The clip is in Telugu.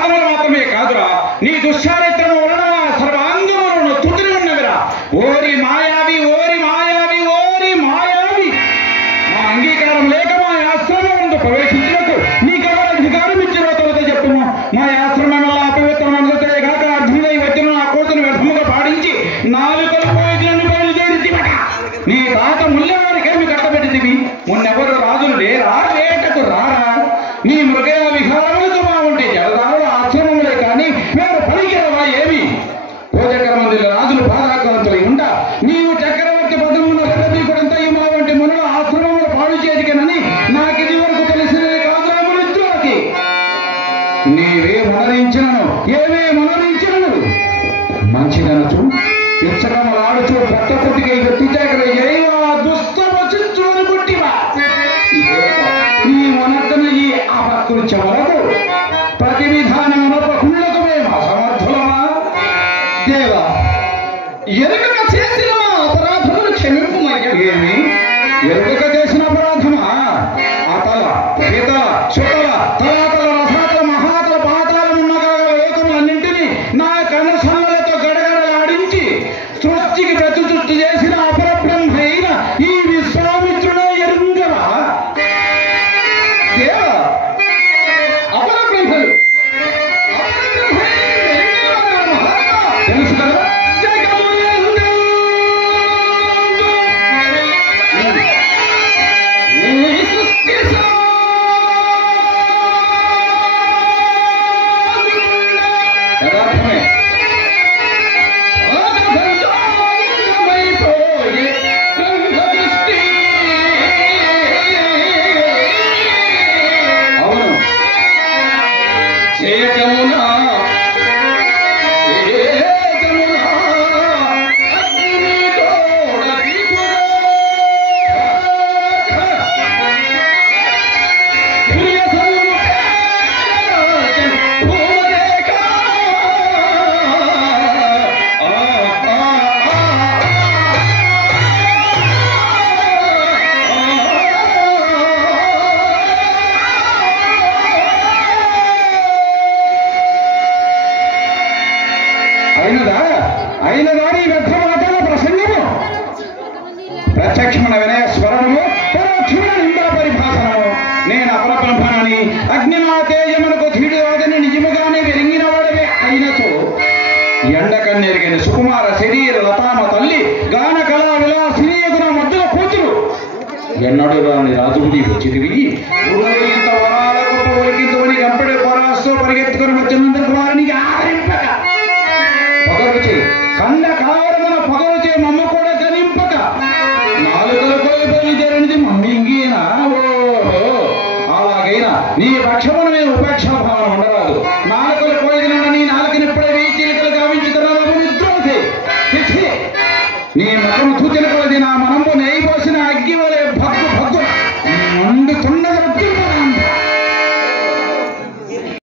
పాదములు మాత్రమే కాదురా, నీ దుశ్చారిత్రము వలన సర్వాంగములను తుదిరి ఉన్నవిరా. ఓరి మాయావి, ఓరి మాయావి, ఓరి మాయావి! మా అంగీకారం లేక మా ఆశ్రమం ముందు ప్రవేశించినకు నీకెవరు అధికారం ఇచ్చినో తొలత చెప్పుము. మా ఆశ్రమం వల్ల అపవిత్రమనుతే కాక అర్ధుడై వచ్చిన నా కోతను వ్యర్థముగా పాడించి నాలుకలు పోయినని బయలుదేరితివట. నీ తాత ముల్లవారికేమి కట్టబెట్టిదివి? మొన్నెవరు రాజులు లేరా? వేటకు రారా? నీ మృగయ విహారములతో బాగుంటే జలదారుల ఆశ్రమములే కానీ మీరు పలికిరవా ఏమి? భోజకర మందిర రాజులు బాధాక్రాంతులై ఉండ నీవు చక్రవర్తి పదమున్న రెడ్డీకుడంతా ఈ మా వంటి మునుల ఆశ్రమములు పాడు చేతికనని నాకిది వరకు తెలిసినది కాదురా మృత్యువతి. నీవే మనరించినను, ఏమే మనరించినను మంచిదనచు ఇచ్చకమలాడుచు పట్ట పుట్టికై వెత్తిచాకర ఏవా దుస్తవచిత్రులను పుట్టివా. నీ మనర్దన ఈ అపకృత్యములకు ప్రతి విధానమునకు మేము అసమర్థులమా? దేవా, ఎరుకక చేసిన మా అపరాధములు క్షమింపుమయ్యా. ఏమి ఎరుకక చేసిన అపరాధమా? అతల, పితల, చుతల, తలాతల, రసాతల, మహాతల, పాతాలమున్న లోకములన్నింటినీ నా కనుసన్నలతో గడగడలాడించి సృష్టికి ప్రతిసృష్టి చేసిన అపరబ్రహ్మ అయిన ఈ విశ్వామిత్రుడే ఎరుంగరా? దేవా, అపరబ్రహ్మలు తెలుసు కదా? యథార్థమే. అవును, జయజమునా అయినదా నీ వ్యర్థ మాటల ప్రసంగము? ప్రత్యక్షమైన వినయ స్వరణము, పరోక్షమైన నిందా పరిభాషణము. నేను అపరబ్రహ్మనని అగ్నిమా తేజమునకు ధీడువాదని నిజముగానే వెరింగిన వాడవే అయినతో ఎండకన్నెరిగిన సుకుమార శరీర లతామ తల్లి గాన కళా విలాసినీయగున మధ్యలో కూతురు ఎన్నడు రాని రాజుడి వచ్చి తిరిగి ఇంత వరాల గొప్ప ఒలికితోని గంపెడే పరాస్తో పరిగెత్తుకుని వచ్చినందుకు